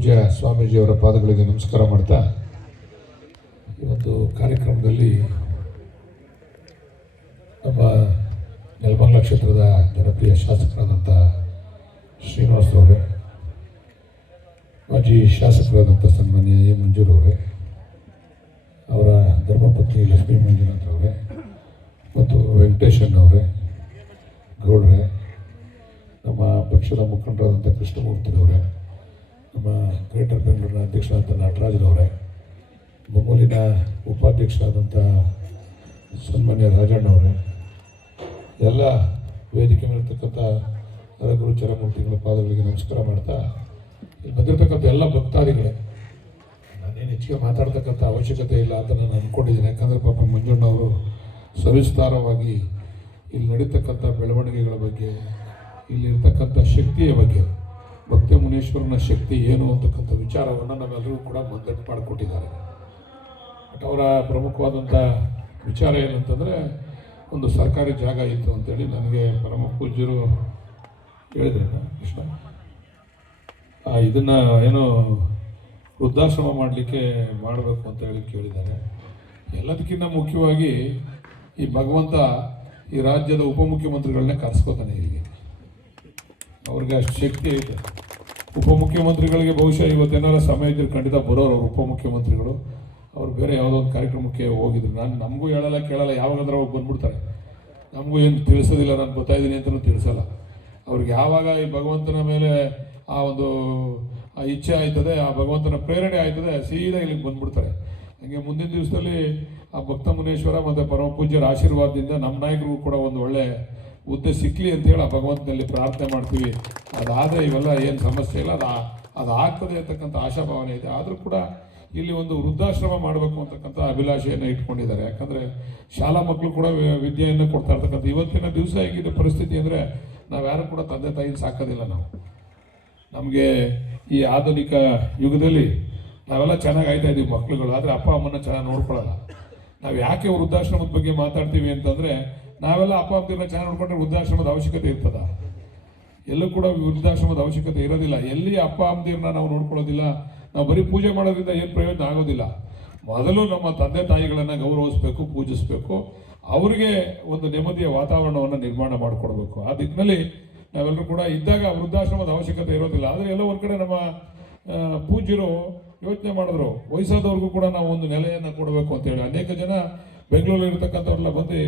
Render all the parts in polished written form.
ಪೂಜ್ಯ ಸ್ವಾಮೀಜಿಯವರ ಪಾದಗಳಿಗೆ ನಮಸ್ಕಾರ ಮಾಡ್ತಾ ಈ ಒಂದು ಕಾರ್ಯಕ್ರಮದಲ್ಲಿ ನಮ್ಮ ನೆಲಮಂಗಲ ಕ್ಷೇತ್ರದ ಜನಪ್ರಿಯ ಶಾಸಕರಾದಂಥ ಶ್ರೀನಿವಾಸರವರೇ, ಮಾಜಿ ಶಾಸಕರಾದಂಥ ಸನ್ಮಾನ್ಯ ಎ ಮಂಜೂರವರೇ, ಅವರ ಧರ್ಮಪತ್ನಿ ಲಕ್ಷ್ಮೀ ಮಂಜುನಾಥ್ ಅವರೇ ಮತ್ತು ವೆಂಕಟೇಶಣ್ಣವರೇ, ಗೌಡ್ರೆ, ನಮ್ಮ ಪಕ್ಷದ ಮುಖಂಡರಾದಂಥ ಕೃಷ್ಣಮೂರ್ತಿರವರೇ, ನಮ್ಮ ಗ್ರೇಟರ್ ಬೆಂಗಳೂರಿನ ಅಧ್ಯಕ್ಷರಾದಂಥ ನಟರಾಜರವರೇ, ಬೊಮ್ಮೂಲಿನ ಉಪಾಧ್ಯಕ್ಷರಾದಂಥ ಸನ್ಮಾನ್ಯ ರಾಜಣ್ಣವರೇ, ಎಲ್ಲ ವೇದಿಕೆ ಮೇಲಿರ್ತಕ್ಕಂಥ ಹರಗುರು ಚರಮೂರ್ತಿಗಳ ಪಾದಗಳಿಗೆ ನಮಸ್ಕಾರ ಮಾಡ್ತಾ, ಇಲ್ಲಿ ಬಂದಿರತಕ್ಕಂಥ ಎಲ್ಲ ಭಕ್ತಾದಿಗಳೇ, ನಾನೇನು ಹೆಚ್ಚಿಗೆ ಮಾತಾಡ್ತಕ್ಕಂಥ ಅವಶ್ಯಕತೆ ಇಲ್ಲ ಅಂತ ನಾನು ಅಂದ್ಕೊಂಡಿದ್ದೀನಿ. ಯಾಕಂದರೆ ಪಾಪ ಮಂಜಣ್ಣವರು ಸವಿಸ್ತಾರವಾಗಿ ಇಲ್ಲಿ ನಡೀತಕ್ಕಂಥ ಬೆಳವಣಿಗೆಗಳ ಬಗ್ಗೆ, ಇಲ್ಲಿರ್ತಕ್ಕಂಥ ಶಕ್ತಿಯ ಬಗ್ಗೆ, ಭಕ್ತ ಮುನೇಶ್ವರನ ಶಕ್ತಿ ಏನು ಅಂತಕ್ಕಂಥ ವಿಚಾರವನ್ನು ನಾವೆಲ್ಲರೂ ಕೂಡ ಮಂದಟ್ಟು ಮಾಡಿಕೊಟ್ಟಿದ್ದಾರೆ. ಬಟ್ ಅವರ ಪ್ರಮುಖವಾದಂಥ ವಿಚಾರ ಏನಂತಂದರೆ, ಒಂದು ಸರ್ಕಾರಿ ಜಾಗ ಇತ್ತು ಅಂತೇಳಿ ನನಗೆ ಪರಮ ಪೂಜ್ಯರು ಹೇಳಿದ್ರೆ ಕೃಷ್ಣ ಇದನ್ನು ಏನೋ ವೃದ್ಧಾಶ್ರಮ ಮಾಡಲಿಕ್ಕೆ ಮಾಡಬೇಕು ಅಂತ ಹೇಳಿ ಕೇಳಿದ್ದಾರೆ. ಎಲ್ಲದಕ್ಕಿಂತ ಮುಖ್ಯವಾಗಿ ಈ ಭಗವಂತ ಈ ರಾಜ್ಯದ ಉಪಮುಖ್ಯಮಂತ್ರಿಗಳನ್ನೇ ಕರೆಸ್ಕೋತಾನೆ ಇಲ್ಲಿಗೆ. ಅವ್ರಿಗೆ ಅಷ್ಟು ಶಕ್ತಿ ಐತೆ. ಉಪಮುಖ್ಯಮಂತ್ರಿಗಳಿಗೆ ಬಹುಶಃ ಇವತ್ತೇನಾರ ಸಮಯ ಇದ್ರೆ ಖಂಡಿತ ಬರೋರು ಅವರು ಉಪಮುಖ್ಯಮಂತ್ರಿಗಳು. ಅವ್ರು ಬೇರೆ ಯಾವುದೋ ಒಂದು ಕಾರ್ಯಕ್ರಮಕ್ಕೆ ಹೋಗಿದ್ರು. ನಾನು ನಮಗೂ ಹೇಳಲ್ಲ ಕೇಳಲ್ಲ, ಯಾವಾಗಂದ್ರೆ ಅವಾಗ ಬಂದ್ಬಿಡ್ತಾರೆ. ನಮಗೂ ಏನು ತಿಳಿಸೋದಿಲ್ಲ, ನಾನು ಗೊತ್ತಾಯಿದ್ದೀನಿ ಅಂತಲೂ ತಿಳಿಸಲ್ಲ. ಅವ್ರಿಗೆ ಯಾವಾಗ ಈ ಭಗವಂತನ ಮೇಲೆ ಆ ಒಂದು ಇಚ್ಛೆ ಆಯ್ತದೆ, ಆ ಭಗವಂತನ ಪ್ರೇರಣೆ ಆಯ್ತದೆ, ಸೀದಾ ಇಲ್ಲಿಗೆ ಬಂದ್ಬಿಡ್ತಾರೆ. ಹಂಗೆ ಮುಂದಿನ ದಿವಸದಲ್ಲಿ ಆ ಭಕ್ತ ಮುನೇಶ್ವರ ಮತ್ತು ಪರಮ ಪೂಜ್ಯರ ಆಶೀರ್ವಾದದಿಂದ ನಮ್ಮ ನಾಯಕರಿಗೂ ಕೂಡ ಒಂದು ಒಳ್ಳೆ ಹುದ್ದೆ ಸಿಕ್ಕಲಿ ಅಂತೇಳಿ ಆ ಭಗವಂತನಲ್ಲಿ ಪ್ರಾರ್ಥನೆ ಮಾಡ್ತೀವಿ. ಅದಾದರೆ ಇವೆಲ್ಲ ಏನು ಸಮಸ್ಯೆ ಇಲ್ಲ, ಅದು ಆಗ್ತದೆ ಅಂತಕ್ಕಂಥ ಆಶಾಭಾವನೆ ಇದೆ. ಆದರೂ ಕೂಡ ಇಲ್ಲಿ ಒಂದು ವೃದ್ಧಾಶ್ರಮ ಮಾಡಬೇಕು ಅಂತಕ್ಕಂಥ ಅಭಿಲಾಷೆಯನ್ನು ಇಟ್ಕೊಂಡಿದ್ದಾರೆ. ಯಾಕಂದರೆ ಶಾಲಾ ಮಕ್ಕಳು ಕೂಡ ವಿದ್ಯೆಯನ್ನು ಕೊಡ್ತಾ ಇರ್ತಕ್ಕಂಥ ಇವತ್ತಿನ ದಿವಸ ಹೇಗಿದೆ ಪರಿಸ್ಥಿತಿ ಅಂದರೆ, ನಾವು ಯಾರು ಕೂಡ ತಂದೆ ತಾಯಿನ ಸಾಕೋದಿಲ್ಲ. ನಮಗೆ ಈ ಆಧುನಿಕ ಯುಗದಲ್ಲಿ ನಾವೆಲ್ಲ ಚೆನ್ನಾಗಿ ಆಯ್ತಾ ಇದ್ದೀವಿ ಮಕ್ಕಳುಗಳು, ಆದರೆ ಅಪ್ಪ ಅಮ್ಮನ ಚೆನ್ನಾಗಿ ನೋಡ್ಕೊಳ್ಳಲ್ಲ. ನಾವು ಯಾಕೆ ವೃದ್ಧಾಶ್ರಮದ ಬಗ್ಗೆ ಮಾತಾಡ್ತೀವಿ ಅಂತಂದರೆ, ನಾವೆಲ್ಲ ಅಪ್ಪ ಅಮ್ಮನ ಚೆನ್ನಾಗಿ ನೋಡ್ಕೊಂಡ್ರೆ ವೃದ್ಧಾಶ್ರಮದ ಅವಶ್ಯಕತೆ ಇರ್ತದ? ಎಲ್ಲೂ ಕೂಡ ವೃದ್ಧಾಶ್ರಮದ ಅವಶ್ಯಕತೆ ಇರೋದಿಲ್ಲ. ಎಲ್ಲಿ ಅಪ್ಪ ಅಮ್ಮದಿರನ್ನ ನಾವು ನೋಡ್ಕೊಳ್ಳೋದಿಲ್ಲ, ನಾವು ಬರೀ ಪೂಜೆ ಮಾಡೋದ್ರಿಂದ ಏನು ಪ್ರಯೋಜನ ಆಗೋದಿಲ್ಲ. ಮೊದಲು ನಮ್ಮ ತಂದೆ ತಾಯಿಗಳನ್ನು ಗೌರವಿಸಬೇಕು, ಪೂಜಿಸಬೇಕು, ಅವರಿಗೆ ಒಂದು ನೆಮ್ಮದಿಯ ವಾತಾವರಣವನ್ನು ನಿರ್ಮಾಣ ಮಾಡಿಕೊಡ್ಬೇಕು. ಆ ದಿಕ್ಕಿನಲ್ಲಿ ನಾವೆಲ್ಲರೂ ಕೂಡ ಇದ್ದಾಗ ವೃದ್ಧಾಶ್ರಮದ ಅವಶ್ಯಕತೆ ಇರೋದಿಲ್ಲ. ಆದರೆ ಎಲ್ಲೋ ಒಂದು ಕಡೆ ನಮ್ಮ ಪೂಜ್ಯರು ಯೋಚನೆ ಮಾಡಿದ್ರು, ವಯಸ್ಸಾದವ್ರಿಗೂ ಕೂಡ ನಾವು ಒಂದು ನೆಲೆಯನ್ನು ಕೊಡಬೇಕು ಅಂತೇಳಿ. ಅನೇಕ ಜನ ಬೆಂಗಳೂರಲ್ಲಿ ಇರ್ತಕ್ಕಂಥವ್ರೆಲ್ಲ ಬಂದು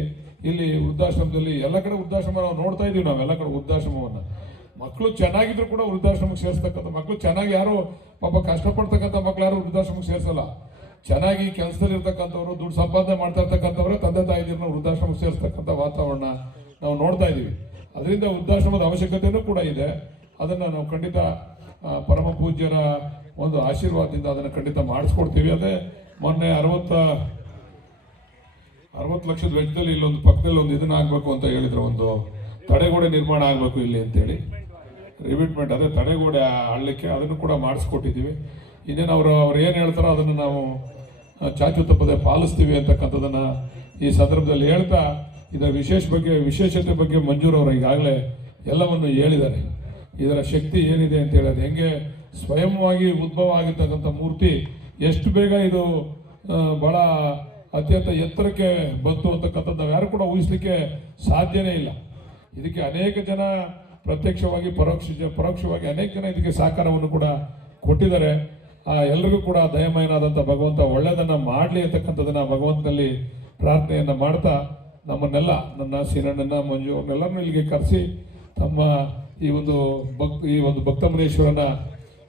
ಇಲ್ಲಿ ವೃದ್ಧಾಶ್ರಮದಲ್ಲಿ ಎಲ್ಲ ಕಡೆ ವೃದ್ಧಾಶ್ರಮ ನಾವು ನೋಡ್ತಾ ಇದ್ದೀವಿ. ನಾವೆಲ್ಲ ಕಡೆ ವೃದ್ಧಾಶ್ರಮವನ್ನು ಮಕ್ಕಳು ಚೆನ್ನಾಗಿದ್ರು ಕೂಡ ವೃದ್ಧಾಶ್ರಮಕ್ಕೆ ಸೇರಿಸ್ತಕ್ಕಂಥ ಮಕ್ಕಳು, ಚೆನ್ನಾಗಿ ಯಾರು ಪಾಪ ಕಷ್ಟಪಡ್ತಕ್ಕಂಥ ಮಕ್ಕಳು ಯಾರು ವೃದ್ಧಾಶ್ರಮಕ್ಕೆ ಸೇರಿಸಲ್ಲ. ಚೆನ್ನಾಗಿ ಕೆಲಸದಲ್ಲಿ ಇರ್ತಕ್ಕಂಥವ್ರು, ದುಡ್ಡು ಸಂಪಾದನೆ ಮಾಡ್ತಾ ಇರ್ತಕ್ಕಂಥವ್ರೆ ತಂದೆ ತಾಯಿದಿರನ್ನ ವೃದ್ಧಾಶ್ರಮಕ್ಕೆ ಸೇರಿಸ್ತಕ್ಕಂಥ ವಾತಾವರಣ ನಾವು ನೋಡ್ತಾ ಇದ್ದೀವಿ. ಅದರಿಂದ ವೃದ್ಧಾಶ್ರಮದ ಅವಶ್ಯಕತೆಯೂ ಕೂಡ ಇದೆ. ಅದನ್ನು ನಾವು ಖಂಡಿತ ಪರಮ ಪೂಜ್ಯರ ಒಂದು ಆಶೀರ್ವಾದದಿಂದ ಅದನ್ನು ಖಂಡಿತ ಮಾಡಿಸ್ಕೊಡ್ತೀವಿ. ಅದೇ ಮೊನ್ನೆ 60 ಲಕ್ಷದ ವೆಚ್ಚದಲ್ಲಿ ಇಲ್ಲೊಂದು ಪಕ್ಕದಲ್ಲಿ ಒಂದು ಇದನ್ನ ಆಗಬೇಕು ಅಂತ ಹೇಳಿದ್ರು, ಒಂದು ತಡೆಗೋಡೆ ನಿರ್ಮಾಣ ಆಗಬೇಕು ಇಲ್ಲಿ ಅಂತೇಳಿ, ರಿಮಿಟ್ಮೆಂಟ್, ಅದೇ ತಡೆಗೋಡೆ ಆಳಲಿಕ್ಕೆ ಅದನ್ನು ಕೂಡ ಮಾಡಿಸ್ಕೊಟ್ಟಿದ್ದೀವಿ. ಇನ್ನೇನು ಅವ್ರು ಏನು ಹೇಳ್ತಾರೋ ಅದನ್ನು ನಾವು ಚಾಚು ತಪ್ಪದೆ ಪಾಲಿಸ್ತೀವಿ ಅಂತಕ್ಕಂಥದ್ದನ್ನು ಈ ಸಂದರ್ಭದಲ್ಲಿ ಹೇಳ್ತಾ, ಇದರ ವಿಶೇಷತೆ ಬಗ್ಗೆ ಮಂಜೂರವರು ಈಗಾಗಲೇ ಎಲ್ಲವನ್ನು ಹೇಳಿದ್ದಾರೆ. ಇದರ ಶಕ್ತಿ ಏನಿದೆ ಅಂತ ಹೇಳೋದು, ಹೆಂಗೆ ಸ್ವಯಂವಾಗಿ ಉದ್ಭವ ಆಗಿರ್ತಕ್ಕಂಥ ಮೂರ್ತಿ ಎಷ್ಟು ಬೇಗ ಇದು ಭಾಳ ಅತ್ಯಂತ ಎತ್ತರಕ್ಕೆ ಬಂತು ಅಂತಕ್ಕಂಥದ್ದು ನಾವು ಯಾರು ಕೂಡ ಊಹಿಸ್ಲಿಕ್ಕೆ ಸಾಧ್ಯನೇ ಇಲ್ಲ. ಇದಕ್ಕೆ ಅನೇಕ ಜನ ಪ್ರತ್ಯಕ್ಷವಾಗಿ ಪರೋಕ್ಷವಾಗಿ ಅನೇಕ ಜನ ಇದಕ್ಕೆ ಸಹಕಾರವನ್ನು ಕೂಡ ಕೊಟ್ಟಿದ್ದಾರೆ. ಎಲ್ರಿಗೂ ಕೂಡ ದಯಮಯನಾದಂಥ ಭಗವಂತ ಒಳ್ಳೆಯದನ್ನು ಮಾಡಲಿ ಅಂತಕ್ಕಂಥದ್ದನ್ನು ಭಗವಂತನಲ್ಲಿ ಪ್ರಾರ್ಥನೆಯನ್ನು ಮಾಡ್ತಾ, ನಮ್ಮನ್ನೆಲ್ಲ ನನ್ನ ಸೀನಣ್ಣನ ಮಂಜು ಅವ್ರನ್ನೆಲ್ಲರನ್ನೂ ಇಲ್ಲಿಗೆ ಕರೆಸಿ ತಮ್ಮ ಈ ಒಂದು ಭಕ್ತ ಮುನೇಶ್ವರನ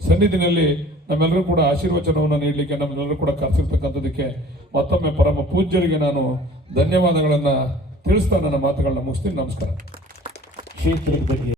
ಸನ್ನಿಧಿನಲ್ಲಿ ನಮ್ಮೆಲ್ಲರೂ ಕೂಡ ಆಶೀರ್ವಚನವನ್ನು ನೀಡಲಿಕ್ಕೆ ನಮ್ಮೆಲ್ಲರೂ ಕೂಡ ಕರೆಸಿರ್ತಕ್ಕಂಥದ್ದಕ್ಕೆ ಮತ್ತೊಮ್ಮೆ ಪರಮ ಪೂಜ್ಯರಿಗೆ ನಾನು ಧನ್ಯವಾದಗಳನ್ನು ತಿಳಿಸ್ತಾ ನನ್ನ ಮಾತುಗಳನ್ನ ಮುಗಿಸ್ತೀನಿ. ನಮಸ್ಕಾರ. ಕ್ಷೇತ್ರದ ಬಗ್ಗೆ